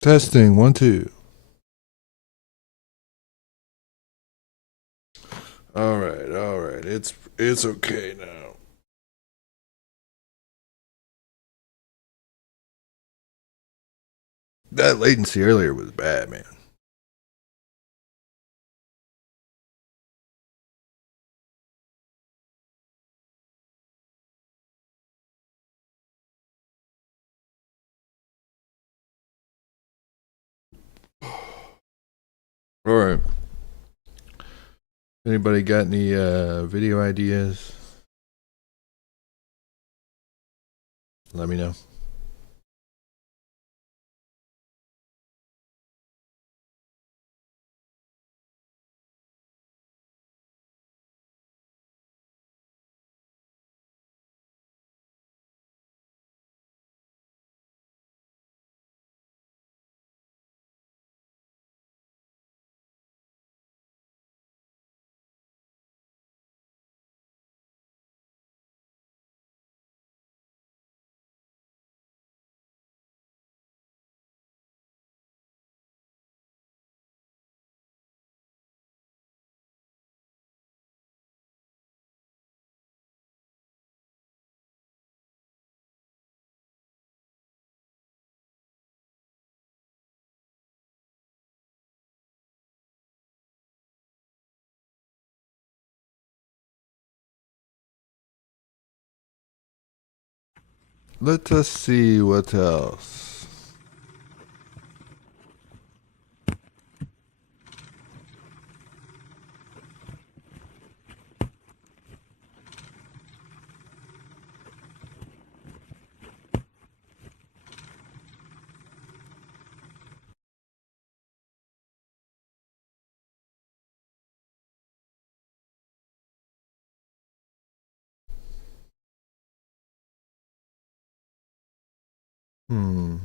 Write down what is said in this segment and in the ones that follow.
Testing 1 2. All right, all right. It's okay now. That latency earlier was bad, man. All right. Anybody got any video ideas? Let me know. Let us see what else. Hmm.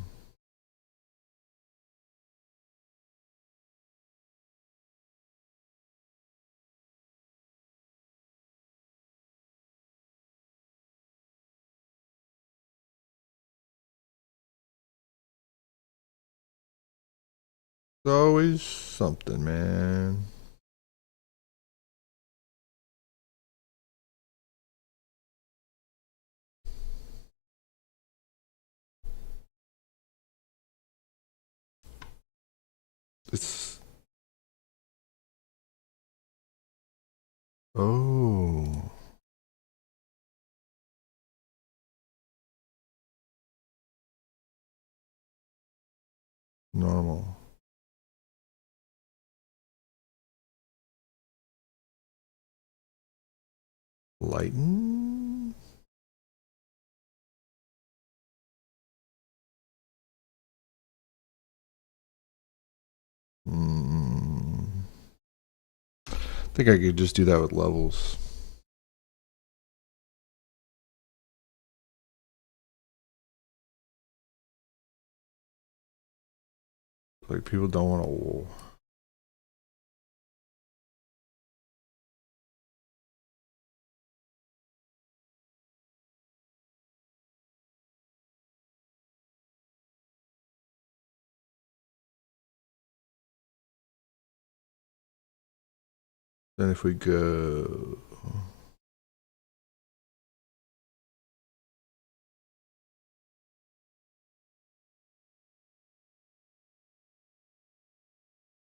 It's always something, man. It's oh normal. Lighten. Hmm. I think I could just do that with levels. Like people don't want to. Then if we go.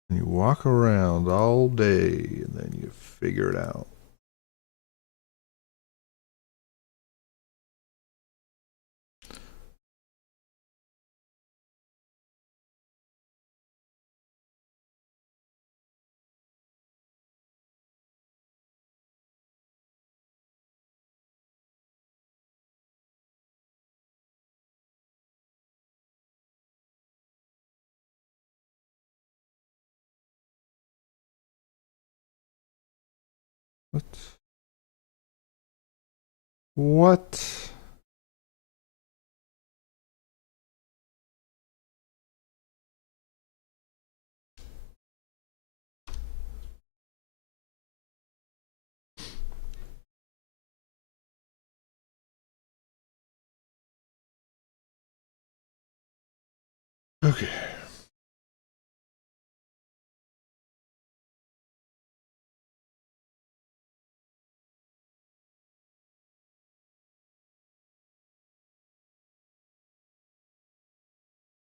And you walk around all day and then you figure it out. What? What? Okay.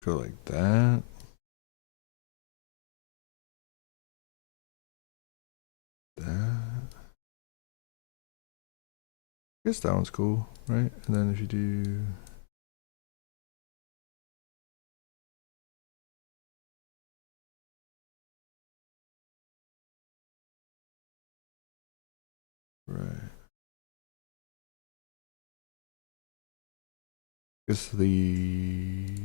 Go like that. That. I guess that one's cool, right? And then if you do. Right. Guess the.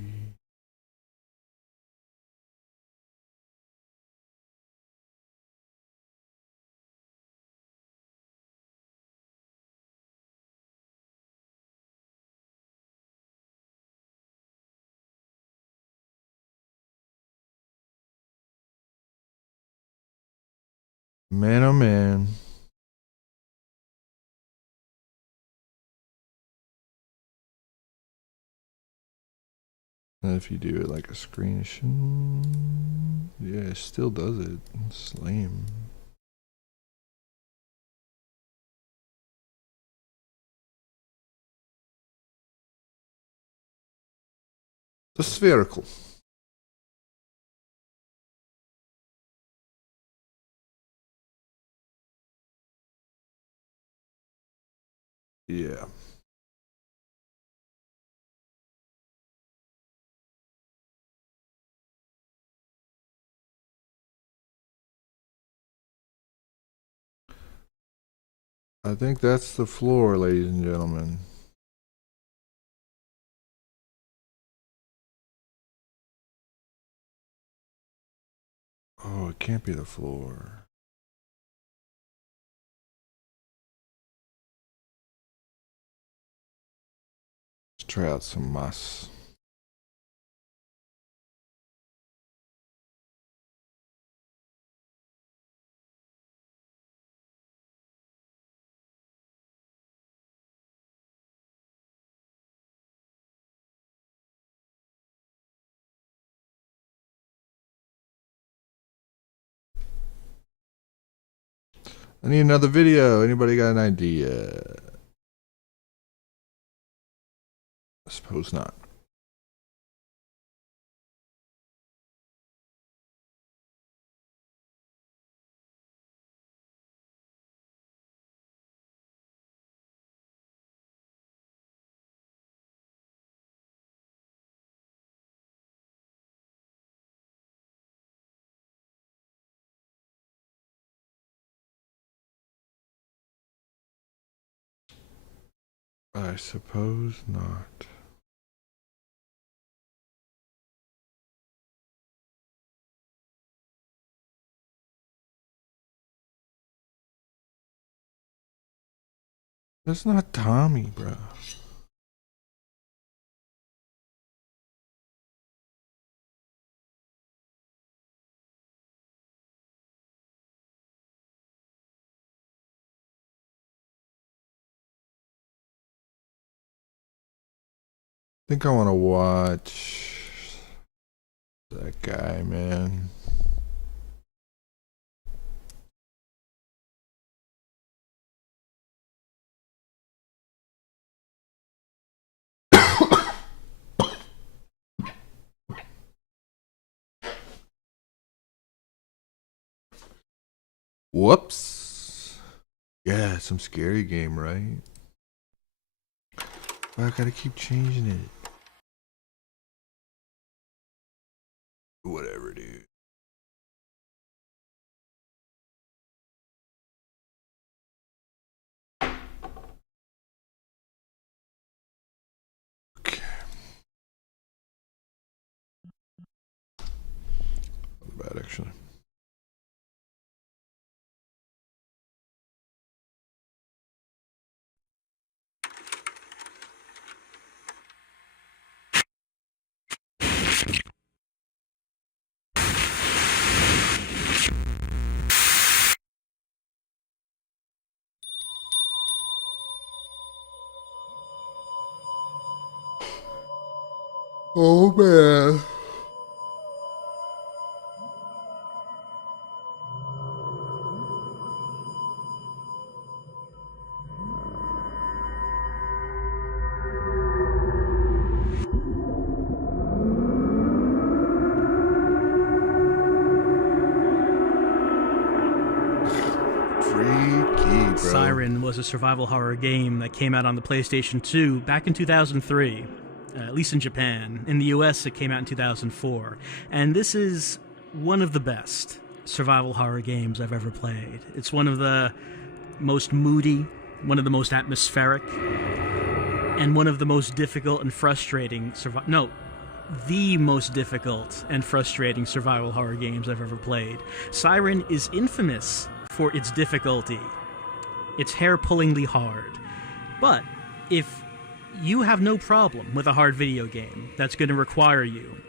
Man, oh man. And if you do it like a screenshot, yeah, it still does it. It's lame. The spherical. Yeah. I think that's the floor, ladies and gentlemen. Oh, it can't be the floor. Let's try out some mas. I need another video. Anybody got an idea? I suppose not. I suppose not. That's not Tommy, bro. I think I want to watch that guy, man. Whoops. Yeah, some scary game, right? But I gotta keep changing it. Whatever, dude. Okay. Not bad, actually. Oh, man. Siren was a survival horror game that came out on the PlayStation 2 back in 2003, at least in Japan. In the US, it came out in 2004. And this is one of the best survival horror games I've ever played. It's one of the most moody, one of the most atmospheric, and one of the most difficult and frustrating the most difficult and frustrating survival horror games I've ever played. Siren is infamous for its difficulty. It's hair-pullingly hard. But if you have no problem with a hard video game that's going to require you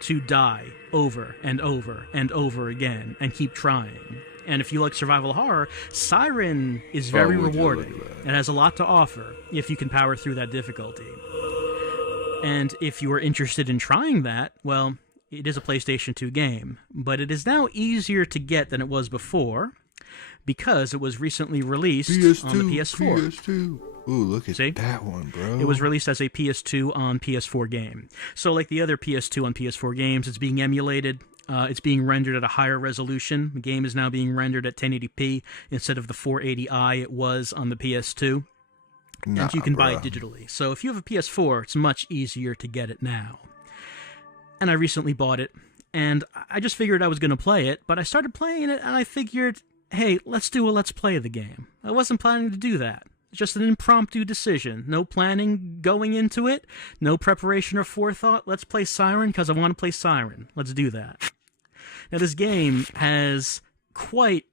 to die over and over and over again and keep trying, and if you like survival horror, Siren is very rewarding. It has a lot to offer if you can power through that difficulty. And if you are interested in trying that, well, it is a PlayStation 2 game, but it is now easier to get than it was before because it was recently released on the PS4. PS2. Ooh, look at that one, bro. It was released as a PS2 on PS4 game. So like the other PS2 on PS4 games, it's being emulated. It's being rendered at a higher resolution. The game is now being rendered at 1080p instead of the 480i it was on the PS2. And you can buy it digitally. So if you have a PS4, it's much easier to get it now. And I recently bought it, and I just figured I was going to play it, but I started playing it, and I figured, hey, let's do a Let's Play of the game. I wasn't planning to do that. It's just an impromptu decision. No planning going into it, no preparation or forethought. Let's play Siren because I want to play Siren. Let's do that. Now, this game has quite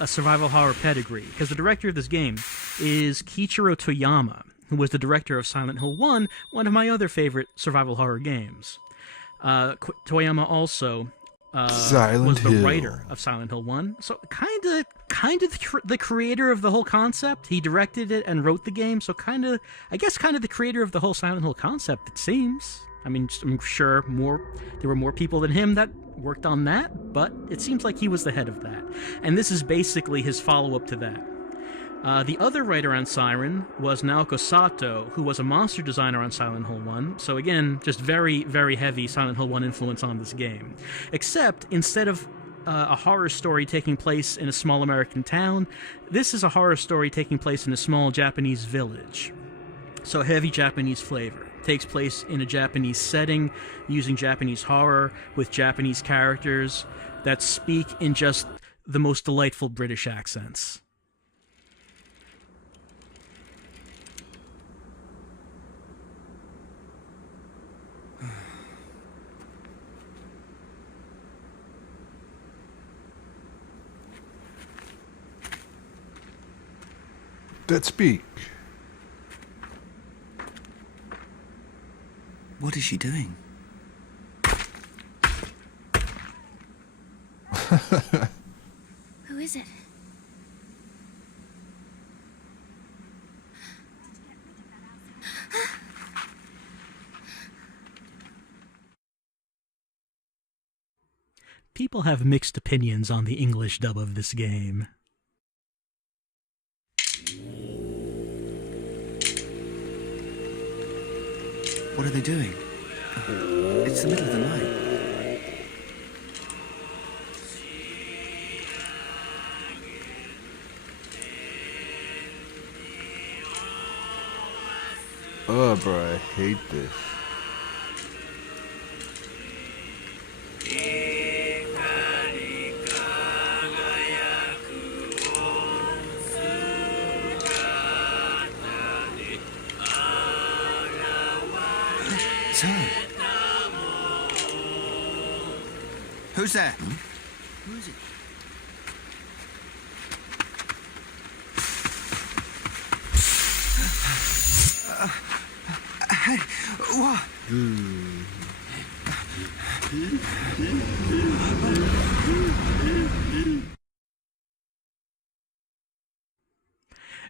a survival horror pedigree, because the director of this game is Kiichiro Toyama, who was the director of Silent Hill 1, one of my other favorite survival horror games. Toyama also was the writer of Silent Hill 1, so kind of the creator of the whole concept. He directed it and wrote the game, so I guess the creator of the whole Silent Hill concept, it seems. I mean, I'm sure there were more people than him that worked on that, but it seems like he was the head of that. And this is basically his follow-up to that. The other writer on Siren was Naoko Sato, who was a monster designer on Silent Hill 1, so again, just very, very heavy Silent Hill 1 influence on this game. Except, instead of a horror story taking place in a small American town, this is a horror story taking place in a small Japanese village. So heavy Japanese flavor. Takes place in a Japanese setting, using Japanese horror, with Japanese characters that speak in just the most delightful British accents. That speak. What is she doing? Who is it? People have mixed opinions on the English dub of this game. What are they doing? It's the middle of the night. Oh, bro, I hate this. So, who's there? Who is it? Hey, what?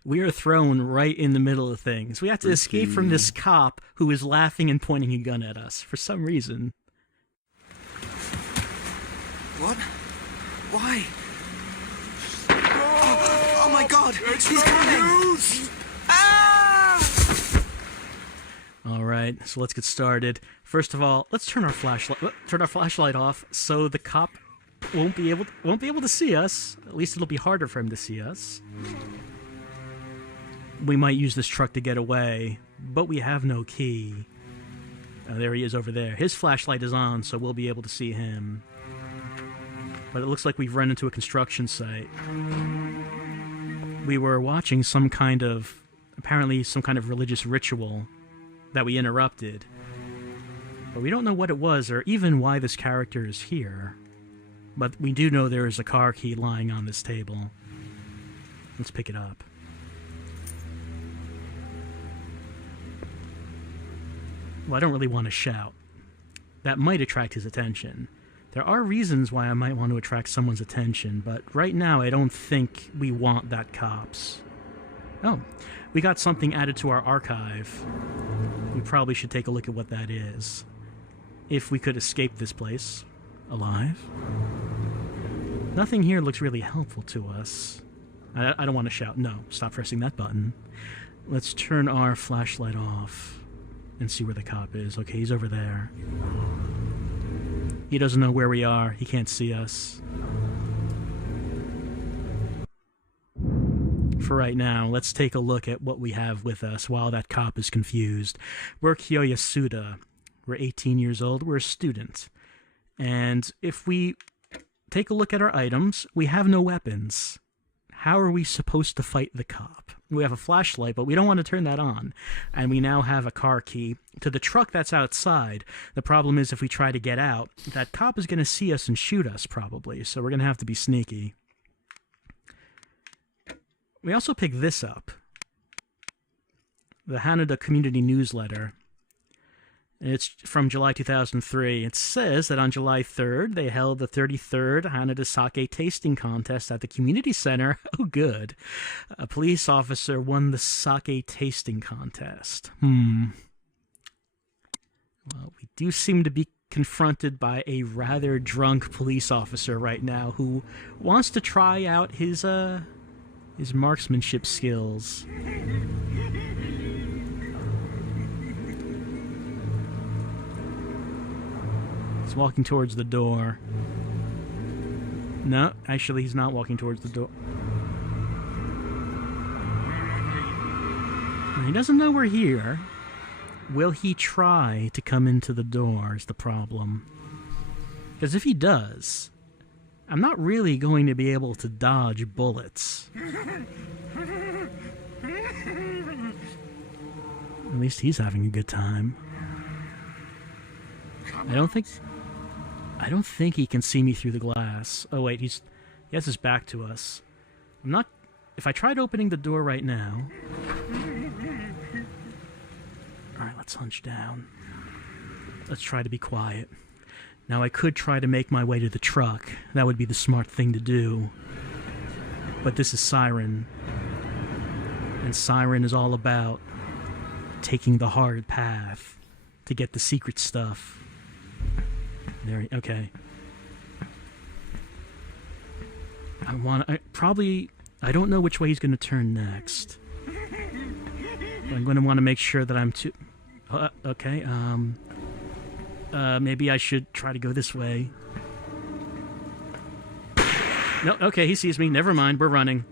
We are thrown right in the middle of things. We have to escape from this cop who is laughing and pointing a gun at us for some reason. What? Why? Oh my God! He's coming! Ah! All right, so let's get started. First of all, let's turn our flashlight off so the cop won't be able to see us. At least it'll be harder for him to see us. we might use this truck to get away, but we have no key. There he is over there. His flashlight is on, so we'll be able to see him. But it looks like we've run into a construction site. We were watching apparently some kind of religious ritual that we interrupted. But we don't know what it was or even why this character is here. But we do know there is a car key lying on this table. Let's pick it up. Well, I don't really want to shout. That might attract his attention. There are reasons why I might want to attract someone's attention, but right now I don't think we want that cops. Oh, we got something added to our archive. We probably should take a look at what that is. If we could escape this place alive. Nothing here looks really helpful to us. I don't want to shout. No, stop pressing that button. Let's turn our flashlight off and see where the cop is. Okay, he's over there. He doesn't know where we are. He can't see us. For right now, let's take a look at what we have with us while that cop is confused. We're Kyoya Suda. We're 18 years old. We're a student. And if we take a look at our items, we have no weapons. How are we supposed to fight the cop? We have a flashlight, but we don't want to turn that on. And we now have a car key to the truck that's outside. The problem is if we try to get out, that cop is going to see us and shoot us, probably. So we're going to have to be sneaky. We also picked this up. The Haneda Community Newsletter. It's from July 2003. It says that on July 3rd, they held the 33rd Haneda Sake Tasting Contest at the Community Center. Oh, good. A police officer won the sake tasting contest. Well, we do seem to be confronted by a rather drunk police officer right now who wants to try out his marksmanship skills. He's walking towards the door. No, actually, he's not walking towards the door. He doesn't know we're here. Will he try to come into the door is the problem. Because if he does, I'm not really going to be able to dodge bullets. At least he's having a good time. I don't think he can see me through the glass. Oh wait, he has his back to us. If I tried opening the door right now... Alright, let's hunch down. Let's try to be quiet. Now I could try to make my way to the truck. That would be the smart thing to do. But this is Siren. And Siren is all about taking the hard path to get the secret stuff. Okay. I don't know which way he's going to turn next. But I'm going to want to make sure that I'm okay, maybe I should try to go this way. No, okay, he sees me. Never mind, we're running.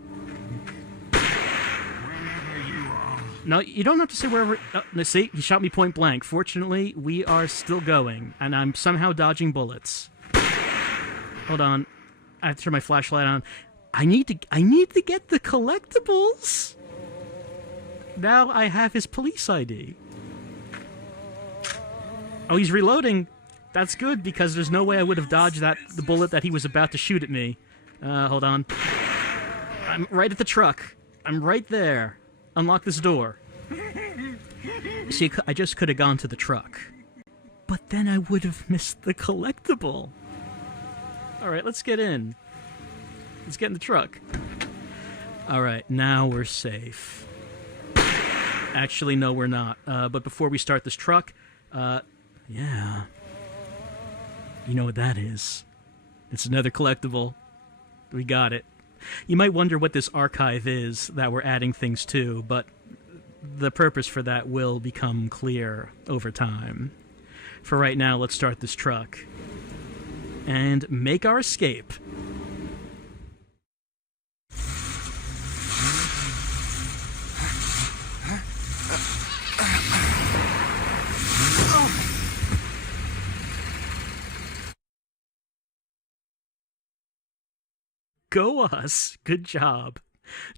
No, you don't have to say wherever... see, he shot me point blank. Fortunately, we are still going, and I'm somehow dodging bullets. Hold on. I have to turn my flashlight on. I need to get the collectibles. Now I have his police ID. Oh, he's reloading. That's good, because there's no way I would have dodged the bullet that he was about to shoot at me. Hold on. I'm right at the truck. I'm right there. Unlock this door. See, I just could have gone to the truck. But then I would have missed the collectible. Alright, let's get in. Let's get in the truck. Alright, now we're safe. Actually, no, we're not. But before we start this truck, yeah. You know what that is. It's another collectible. We got it. You might wonder what this archive is that we're adding things to, but the purpose for that will become clear over time. For right now, let's start this truck and make our escape. Go us. Good job.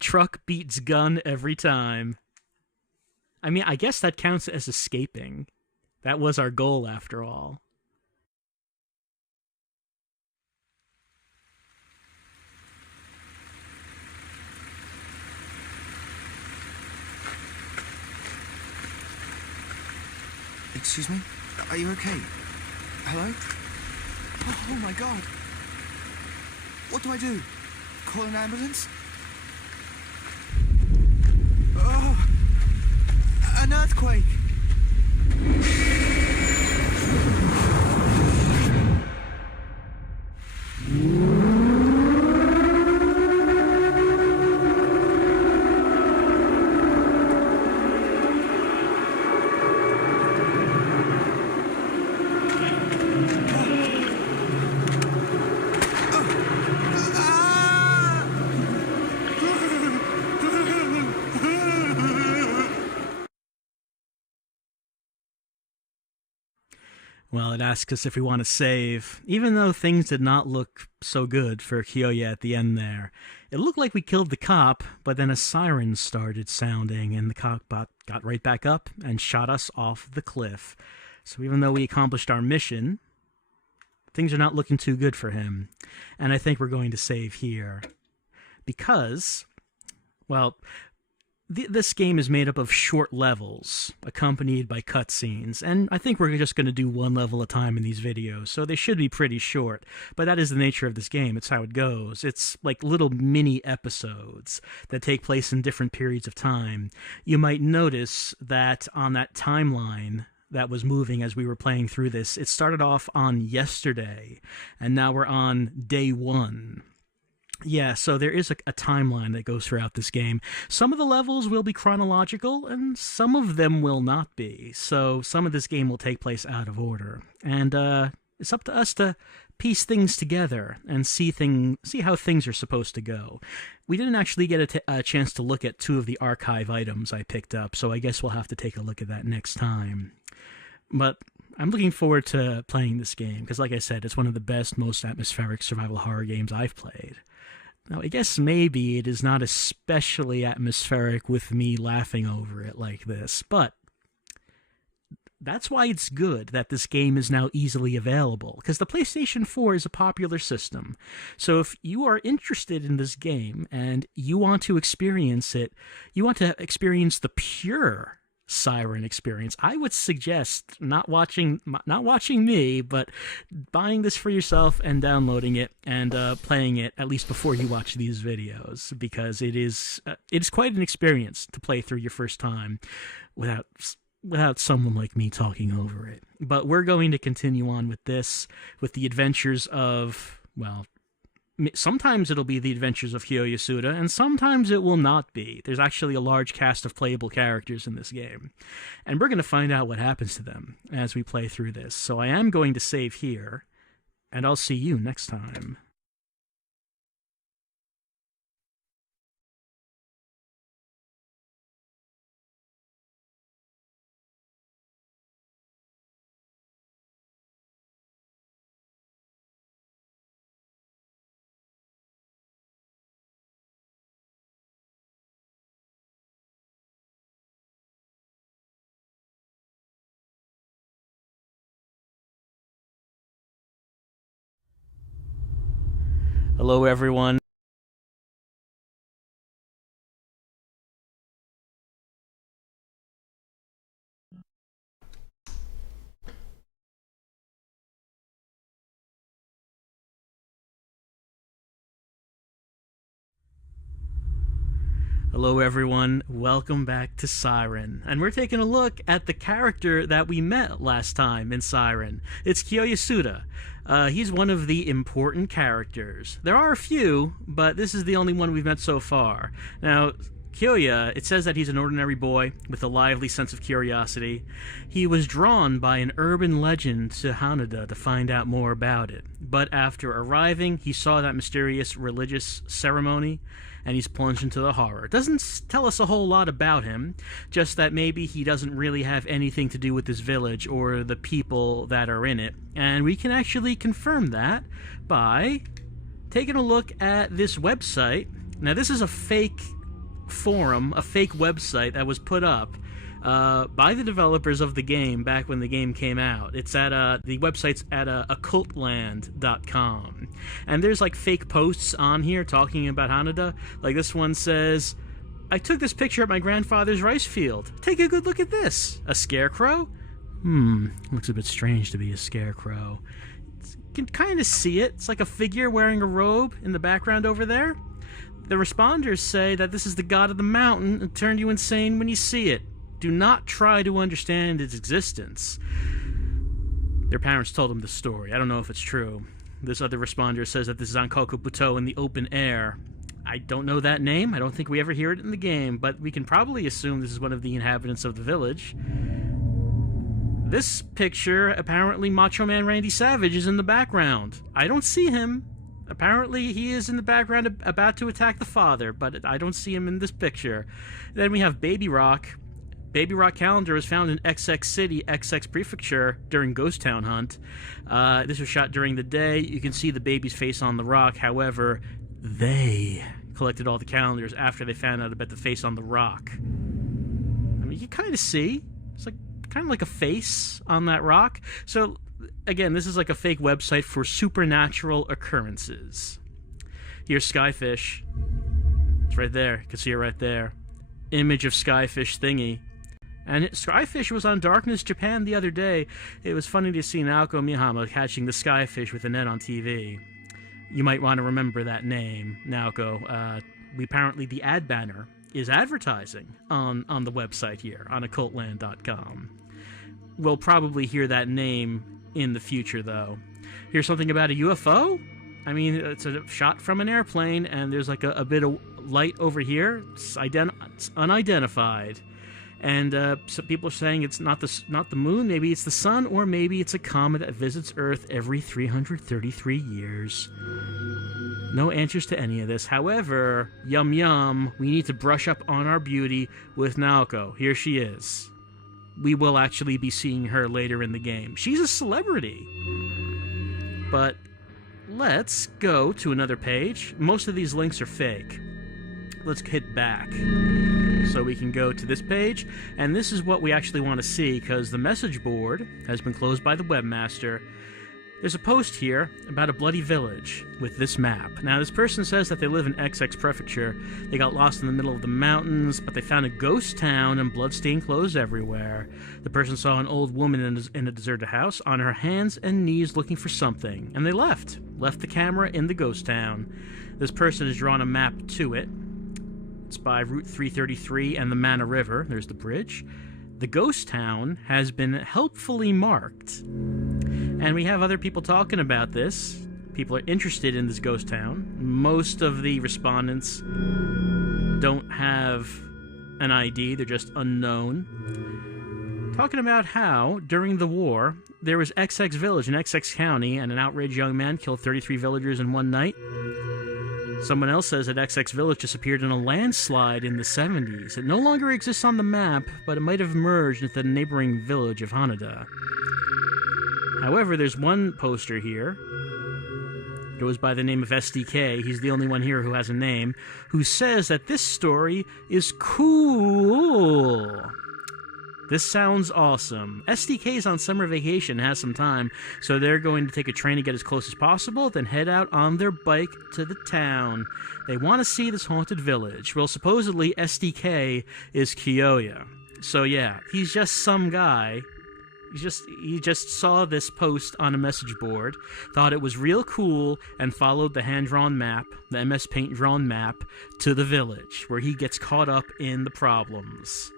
Truck beats gun every time. I mean, I guess that counts as escaping. That was our goal, after all. Excuse me? Are you okay? Hello? Oh my god. What do I do? Call an ambulance? Oh! An earthquake! Well, it asks us if we want to save, even though things did not look so good for Kyoya at the end there. It looked like we killed the cop, but then a siren started sounding, and the cop got right back up and shot us off the cliff. So even though we accomplished our mission, things are not looking too good for him. And I think we're going to save here. Because, well, this game is made up of short levels, accompanied by cutscenes, and I think we're just going to do one level at a time in these videos, so they should be pretty short, but that is the nature of this game. It's how it goes. It's like little mini episodes that take place in different periods of time. You might notice that on that timeline that was moving as we were playing through this, it started off on yesterday, and now we're on day 1. Yeah, so there is a timeline that goes throughout this game. Some of the levels will be chronological, and some of them will not be. So some of this game will take place out of order. And it's up to us to piece things together and see how things are supposed to go. We didn't actually get a chance to look at 2 of the archive items I picked up, so I guess we'll have to take a look at that next time. But I'm looking forward to playing this game, because like I said, it's one of the best, most atmospheric survival horror games I've played. Now, I guess maybe it is not especially atmospheric with me laughing over it like this, but that's why it's good that this game is now easily available, because the PlayStation 4 is a popular system. So if you are interested in this game and you want to experience it, you want to experience the pure Siren experience, I would suggest not watching me, but buying this for yourself and downloading it and playing it at least before you watch these videos, because it's quite an experience to play through your first time without someone like me talking over it. But we're going to continue on with the adventures of, well, sometimes it'll be the adventures of Kyoya Suda, and sometimes it will not be. There's actually a large cast of playable characters in this game, and we're going to find out what happens to them as we play through this. So I am going to save here, and I'll see you next time. Hello, everyone. Hello everyone, welcome back to Siren, and we're taking a look at the character that we met last time in Siren. It's Kyoya Suda. He's one of the important characters. There are a few, but this is the only one we've met so far. Now, Kyoya, it says that he's an ordinary boy with a lively sense of curiosity. He was drawn by an urban legend to Haneda to find out more about it, but after arriving, he saw that mysterious religious ceremony, and he's plunged into the horror. It doesn't tell us a whole lot about him, just that maybe he doesn't really have anything to do with this village or the people that are in it, and we can actually confirm that by taking a look at this website. Now, this is a fake forum, a fake website that was put up by the developers of the game back when the game came out. It's at the website's at occultland.com, and there's like fake posts on here talking about Haneda. Like this one says, "I took this picture at my grandfather's rice field. Take a good look at this. A scarecrow? Looks a bit strange to be a scarecrow. You can kind of see it. It's like a figure wearing a robe in the background over there. The responders say that this is the god of the mountain and turn you insane when you see it. Do not try to understand its existence." Their parents told them the story. I don't know if it's true. This other responder says that this is on Kokoputo in the open air. I don't know that name. I don't think we ever hear it in the game, but we can probably assume this is one of the inhabitants of the village. This picture, apparently Macho Man Randy Savage is in the background. I don't see him. Apparently he is in the background about to attack the father, but I don't see him in this picture. Then we have Baby Rock. Baby Rock calendar was found in XX City, XX Prefecture during Ghost Town hunt. This was shot during the day. You can see the baby's face on the rock. However, they collected all the calendars after they found out about the face on the rock. I mean, you kind of see. It's like kind of like a face on that rock. So, again, this is like a fake website for supernatural occurrences. Here's Skyfish. It's right there. You can see it right there. Image of Skyfish thingy. And Skyfish was on Darkness Japan the other day. It was funny to see Naoko Miyahama catching the Skyfish with a net on TV. You might want to remember that name, Naoko. Apparently the ad banner is advertising on the website here, on occultland.com. We'll probably hear that name in the future, though. Here's something about a UFO? I mean, it's a shot from an airplane, and there's like a bit of light over here. It's unidentified. And some people are saying it's not the moon, maybe it's the sun, or maybe it's a comet that visits Earth every 333 years. No answers to any of this. However, yum yum, we need to brush up on our beauty with Naoko. Here she is. We will actually be seeing her later in the game. She's a celebrity. But let's go to another page. Most of these links are fake. Let's hit back so we can go to this page, and this is what we actually want to see, because the message board has been closed by the webmaster. There's a post here about a bloody village with this map. Now, this person says that they live in XX Prefecture. They got lost in the middle of the mountains, but they found a ghost town and bloodstained clothes everywhere. The person saw an old woman in a deserted house on her hands and knees looking for something, and they left the camera in the ghost town. This person has drawn a map to it. It's by Route 333 and the Mana River. There's the bridge. The ghost town has been helpfully marked. And we have other people talking about this. People are interested in this ghost town. Most of the respondents don't have an ID. They're just unknown. Talking about how, during the war, there was XX Village in XX County, and an outraged young man killed 33 villagers in one night. Someone else says that XX Village disappeared in a landslide in the 70s. It no longer exists on the map, but it might have merged with the neighboring village of Haneda. However, there's one poster here. Goes by the name of SDK. He's the only one here who has a name, who says that this story is cool. This sounds awesome. SDK's on summer vacation, has some time, so they're going to take a train to get as close as possible, then head out on their bike to the town. They want to see this haunted village. Well, supposedly SDK is Kiyoya. So yeah, he's just some guy. He just saw this post on a message board, thought it was real cool, and followed the hand-drawn map, the MS Paint drawn map, to the village, where he gets caught up in the problems.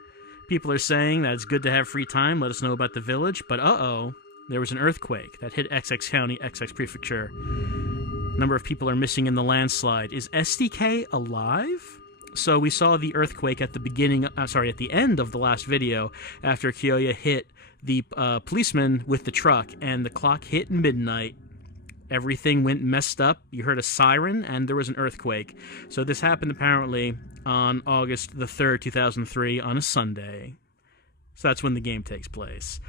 People are saying that it's good to have free time, let us know about the village, but uh-oh, there was an earthquake that hit XX County, XX Prefecture. A number of people are missing in the landslide. Is SDK alive? So we saw the earthquake at the end of the last video, after Kiyoya hit the policeman with the truck, and the clock hit midnight. Everything went messed up. You heard a siren, and there was an earthquake. So this happened apparently on August the 3rd, 2003, on a Sunday. So that's when the game takes place.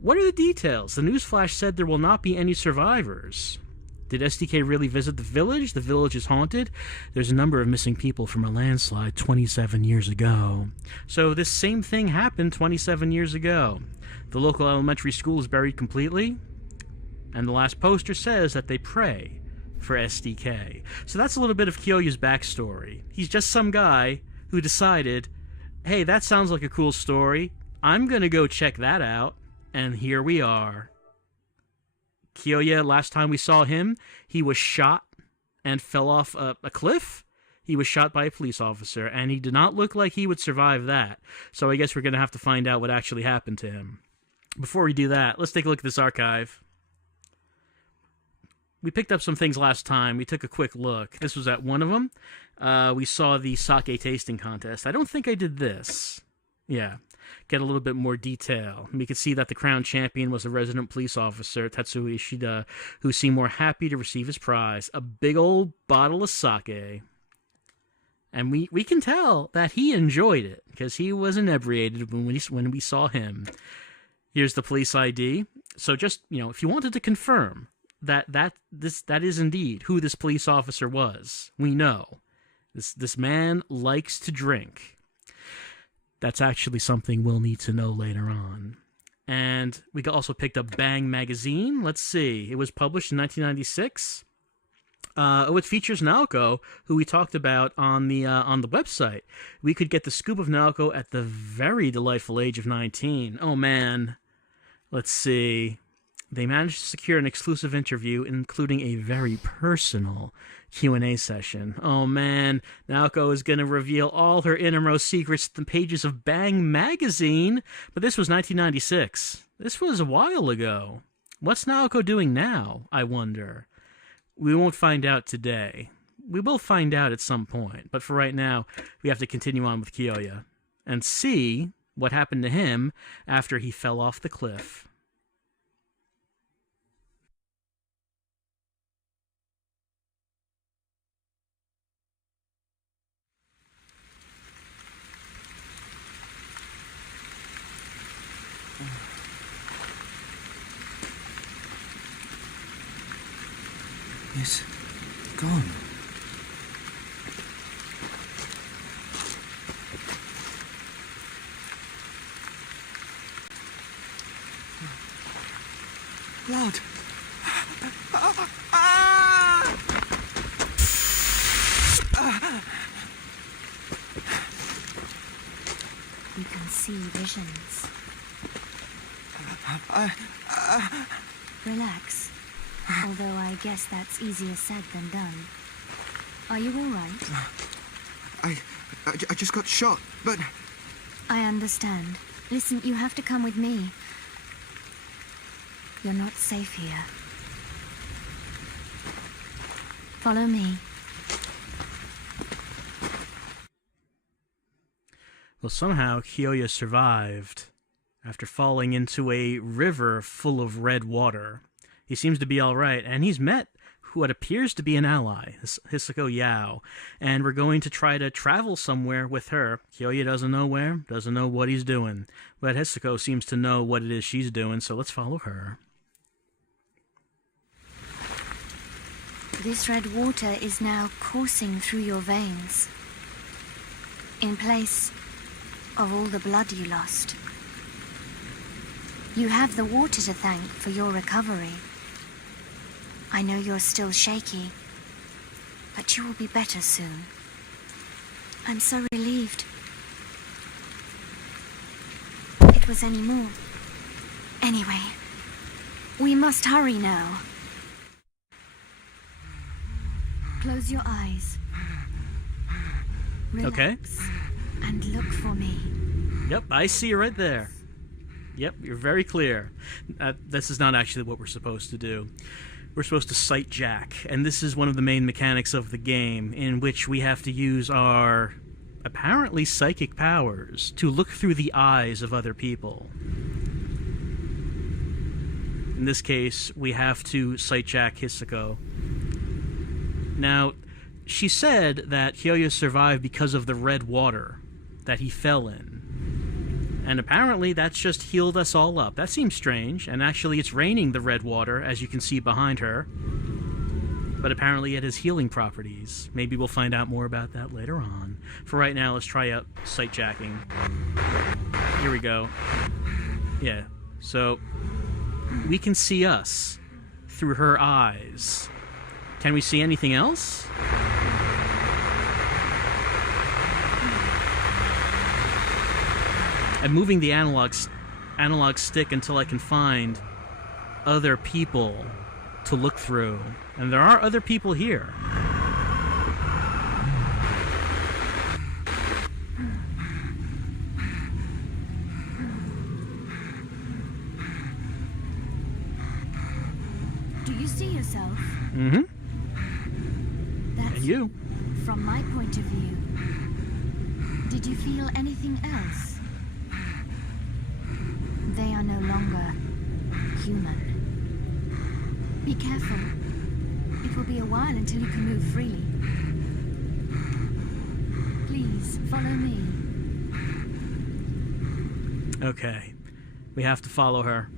What are the details? The newsflash said there will not be any survivors. Did SDK really visit the village? The village is haunted. There's a number of missing people from a landslide 27 years ago. So this same thing happened 27 years ago. The local elementary school is buried completely, and the last poster says that they pray for SDK. So that's a little bit of Kyoya's backstory. He's just some guy who decided, hey, that sounds like a cool story. I'm gonna go check that out. And here we are. Kyoya, last time we saw him, he was shot and fell off a cliff. He was shot by a police officer, and he did not look like he would survive that. So I guess we're gonna have to find out what actually happened to him. Before we do that, let's take a look at this archive. We picked up some things last time. We took a quick look. This was at one of them. We saw the sake tasting contest. I don't think I did this. Yeah. Get a little bit more detail. We could see that the crown champion was a resident police officer, Tetsuo Ishida, who seemed more happy to receive his prize, a big old bottle of sake. And we can tell that he enjoyed it, because he was inebriated when we saw him. Here's the police ID. So just, if you wanted to confirm that is indeed who this police officer was, we know. This man likes to drink. That's actually something we'll need to know later on. And we also picked up Bang Magazine. Let's see. It was published in 1996. It features Naoko, who we talked about on the website. We could get the scoop of Naoko at the very delightful age of 19. Oh, man. Let's see. They managed to secure an exclusive interview, including a very personal Q&A session. Oh man, Naoko is going to reveal all her innermost secrets in the pages of Bang Magazine. But this was 1996. This was a while ago. What's Naoko doing now, I wonder? We won't find out today. We will find out at some point. But for right now, we have to continue on with Kyoya and see what happened to him after he fell off the cliff. It's gone. Blood. You can see visions. Relax. Although I guess that's easier said than done. Are you all right? I just got shot, but... I understand. Listen, you have to come with me. You're not safe here. Follow me. Well, somehow Kyoya survived after falling into a river full of red water. He seems to be all right, and he's met what appears to be an ally, Hisako Yao, and we're going to try to travel somewhere with her. Kyoya doesn't know where, doesn't know what he's doing, but Hisako seems to know what it is she's doing, so let's follow her. This red water is now coursing through your veins, in place of all the blood you lost. You have the water to thank for your recovery. I know you're still shaky, but you will be better soon. I'm so relieved. If it was any more. Anyway, we must hurry now. Close your eyes. Relax. Okay. And look for me. Yep, I see you right there. Yep, you're very clear. This is not actually what we're supposed to do. We're supposed to sight Jack, and this is one of the main mechanics of the game, in which we have to use our apparently psychic powers to look through the eyes of other people. In this case, we have to sight Jack Hisako. Now, she said that Kyoya survived because of the red water that he fell in. And apparently that's just healed us all up. That seems strange, and actually it's raining the red water, as you can see behind her. but apparently it has healing properties. Maybe we'll find out more about that later on. For right now, let's try out sight jacking. Here we go. Yeah, so we can see us through her eyes. Can we see anything else? I'm moving the analog stick until I can find other people to look through. And there are other people here. Do you see yourself? Mm-hmm. That's And you. from my point of view. Did you feel anything else? They are no longer human. Be careful. It will be a while until you can move freely. Please, follow me. Okay. We have to follow her.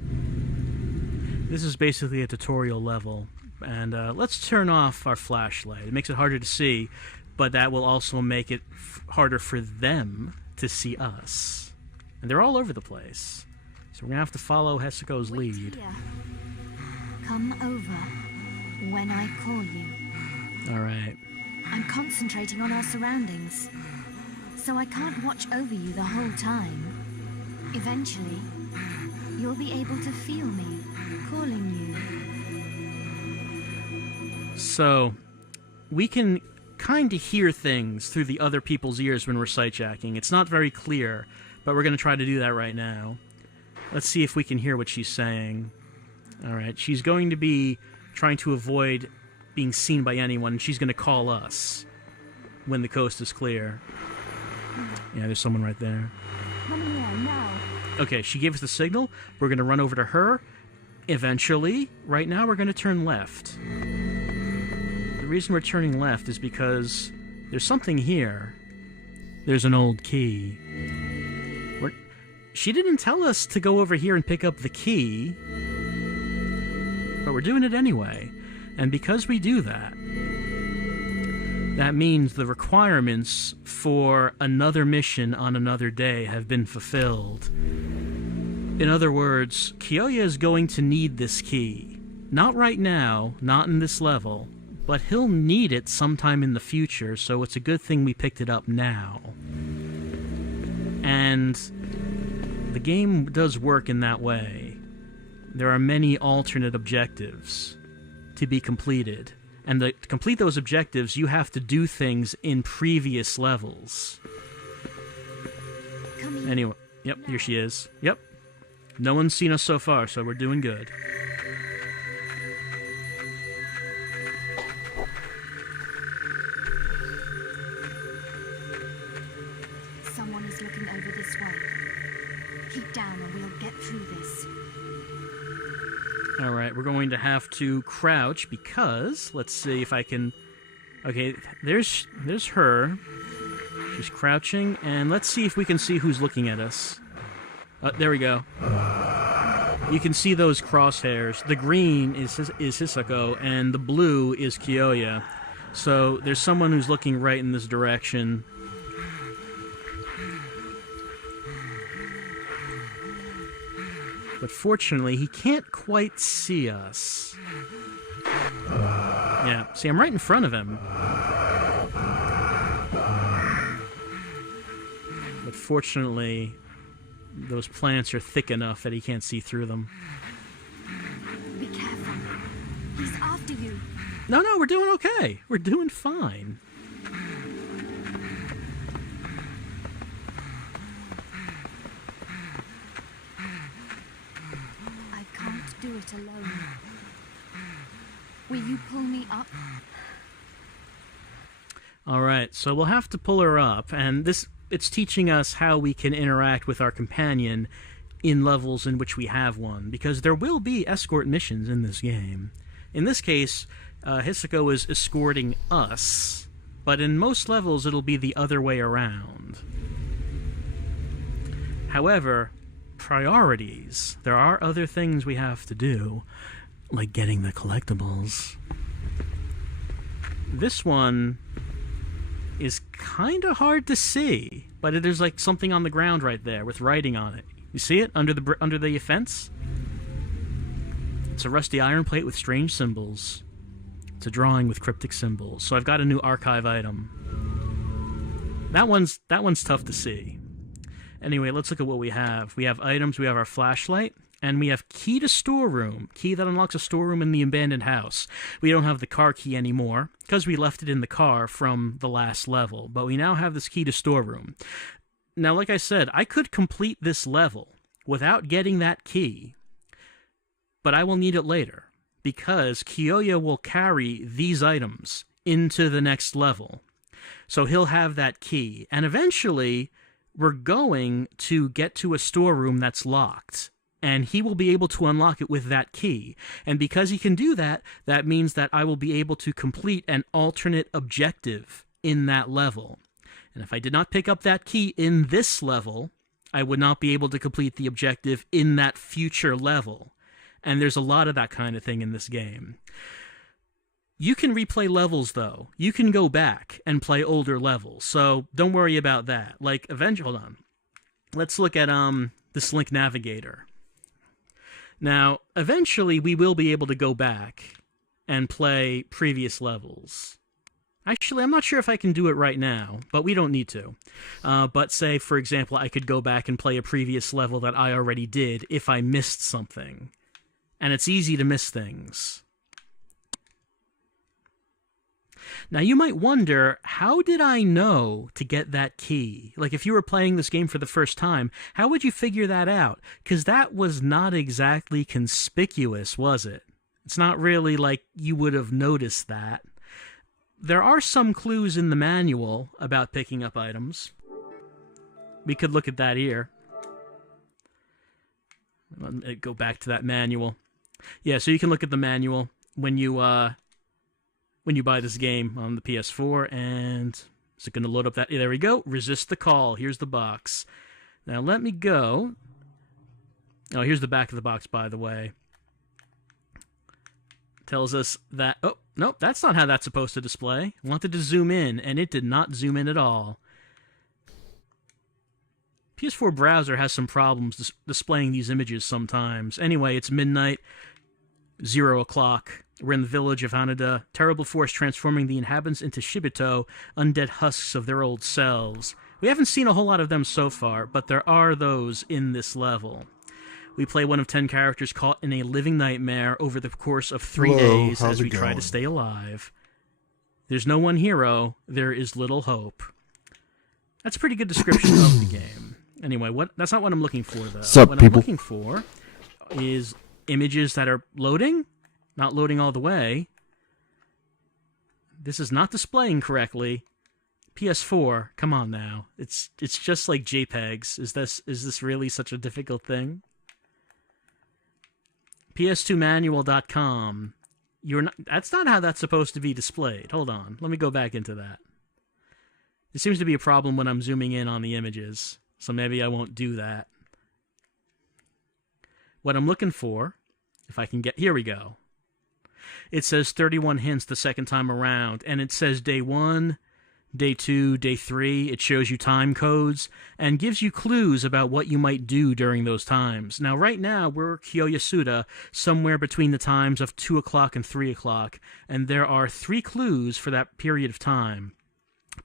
This is basically a tutorial level. And let's turn off our flashlight. It makes it harder to see, but that will also make it harder for them to see us. And they're all over the place. So we're going to have to follow Heseko's Wait lead. here. Come over when I call you. All right. I'm concentrating on our surroundings, so I can't watch over you the whole time. Eventually, you'll be able to feel me calling you. So, we can kind of hear things through the other people's ears when we're sight-jacking. It's not very clear, but we're going to try to do that right now. Let's see if we can hear what she's saying. Alright, she's going to be trying to avoid being seen by anyone, and she's going to call us when the coast is clear. Yeah, there's someone right there. Come here now. Okay, she gave us the signal. We're going to run over to her. Eventually, right now we're going to turn left. The reason we're turning left is because there's something here. There's an old key. She didn't tell us to go over here and pick up the key, but we're doing it anyway. And because we do that, that means the requirements for another mission on another day have been fulfilled. In other words, Kyoya is going to need this key. Not right now, not in this level, but he'll need it sometime in the future, so it's a good thing we picked it up now. And the game does work in that way. There are many alternate objectives to be completed. And to complete those objectives, you have to do things in previous levels. Come here. Anyway, yep, here she is. Yep. No one's seen us so far, so we're doing good. Someone is looking over this way. Keep down and we'll get through this. Alright, we're going to have to crouch because, let's see if I can... Okay, there's her. She's crouching, and let's see if we can see who's looking at us. There we go. You can see those crosshairs. The green is Hisako, and the blue is Kyoya. So there's someone who's looking right in this direction. But fortunately, he can't quite see us. Yeah, see, I'm right in front of him. But fortunately, those plants are thick enough that he can't see through them. Be careful. He's after you. No, we're doing okay. We're doing fine. I can't do it alone. Will you pull me up? Alright, so we'll have to pull her up, and it's teaching us how we can interact with our companion in levels in which we have one, because there will be escort missions in this game. In this case, Hisako is escorting us, but in most levels it'll be the other way around. However, priorities. There are other things we have to do, like getting the collectibles. This one is kind of hard to see, but there's like something on the ground right there with writing on it. You see it under the fence? It's a rusty iron plate with strange symbols. It's a drawing with cryptic symbols. So I've got a new archive item. That one's tough to see. Anyway, let's look at what we have. We have items, we have our flashlight, and we have key to storeroom. Key that unlocks a storeroom in the abandoned house. We don't have the car key anymore, because we left it in the car from the last level. But we now have this key to storeroom. Now, like I said, I could complete this level without getting that key, but I will need it later, because Kyoya will carry these items into the next level. So he'll have that key, and eventually we're going to get to a storeroom that's locked, and he will be able to unlock it with that key. And because he can do that, that means that I will be able to complete an alternate objective in that level. And if I did not pick up that key in this level, I would not be able to complete the objective in that future level. And there's a lot of that kind of thing in this game. You can replay levels, though. You can go back and play older levels, so don't worry about that. Like, hold on. Let's look at the Slink Navigator. Now, eventually we will be able to go back and play previous levels. Actually, I'm not sure if I can do it right now, but we don't need to. But say, for example, I could go back and play a previous level that I already did if I missed something. And it's easy to miss things. Now, you might wonder, how did I know to get that key? Like, if you were playing this game for the first time, how would you figure that out? Because that was not exactly conspicuous, was it? It's not really like you would have noticed that. There are some clues in the manual about picking up items. We could look at that here. Let me go back to that manual. Yeah, so you can look at the manual when you buy this game on the PS4, and is it going to load up that? Yeah, there we go. Resist the call. Here's the box. Now let me go. Oh, here's the back of the box, by the way. Tells us that... Oh, nope, that's not how that's supposed to display. I wanted to zoom in, and it did not zoom in at all. PS4 browser has some problems displaying these images sometimes. Anyway, it's midnight, 0 o'clock. We're in the village of Haneda. Terrible force transforming the inhabitants into Shibito, undead husks of their old selves. We haven't seen a whole lot of them so far, but there are those in this level. We play one of 10 characters caught in a living nightmare over the course of 3 days as we try to stay alive. There's no one hero, there is little hope. That's a pretty good description of the game. Anyway, that's not what I'm looking for, though. What I'm looking for is images that are loading, not loading all the way. This is not displaying correctly. PS4, come on now. It's just like JPEGs. Is this really such a difficult thing? PS2manual.com. That's not how that's supposed to be displayed. Hold on. Let me go back into that. There seems to be a problem when I'm zooming in on the images, so maybe I won't do that. What I'm looking for, if I can get... Here we go. It says 31 hints the second time around, and it says day 1, day 2, day 3. It shows you time codes and gives you clues about what you might do during those times. Now, right now, we're Kyoyasuda, somewhere between the times of 2 o'clock and 3 o'clock, and there are 3 clues for that period of time.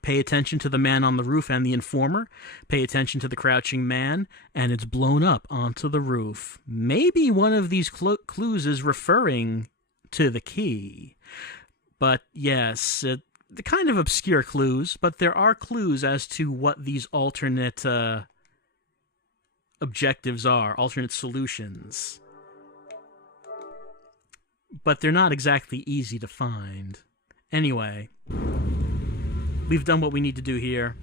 Pay attention to the man on the roof and the informer. Pay attention to the crouching man, and it's blown up onto the roof. Maybe one of these clues is referring to the key. But yes, the kind of obscure clues, but there are clues as to what these alternate objectives are, alternate solutions. But they're not exactly easy to find. Anyway, we've done what we need to do here.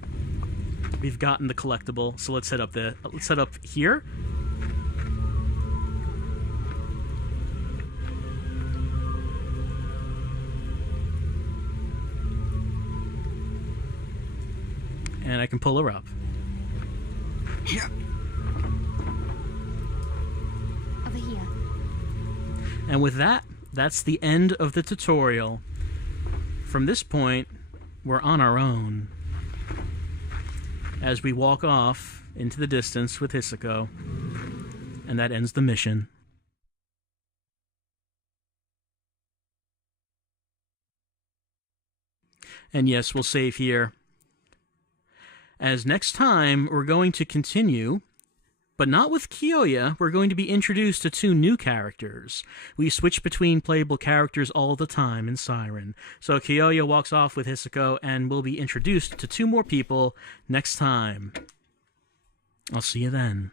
We've gotten the collectible, so let's head up there. Let's head up here. And I can pull her up. Yeah. Over here. And with that, that's the end of the tutorial. from this point, we're on our own as we walk off into the distance with Hisako, and that ends the mission. And yes, we'll save here, as next time we're going to continue, but not with Kyoya. We're going to be introduced to 2 new characters. We switch between playable characters all the time in Siren. So Kyoya walks off with Hisako, and we'll be introduced to 2 more people next time. I'll see you then.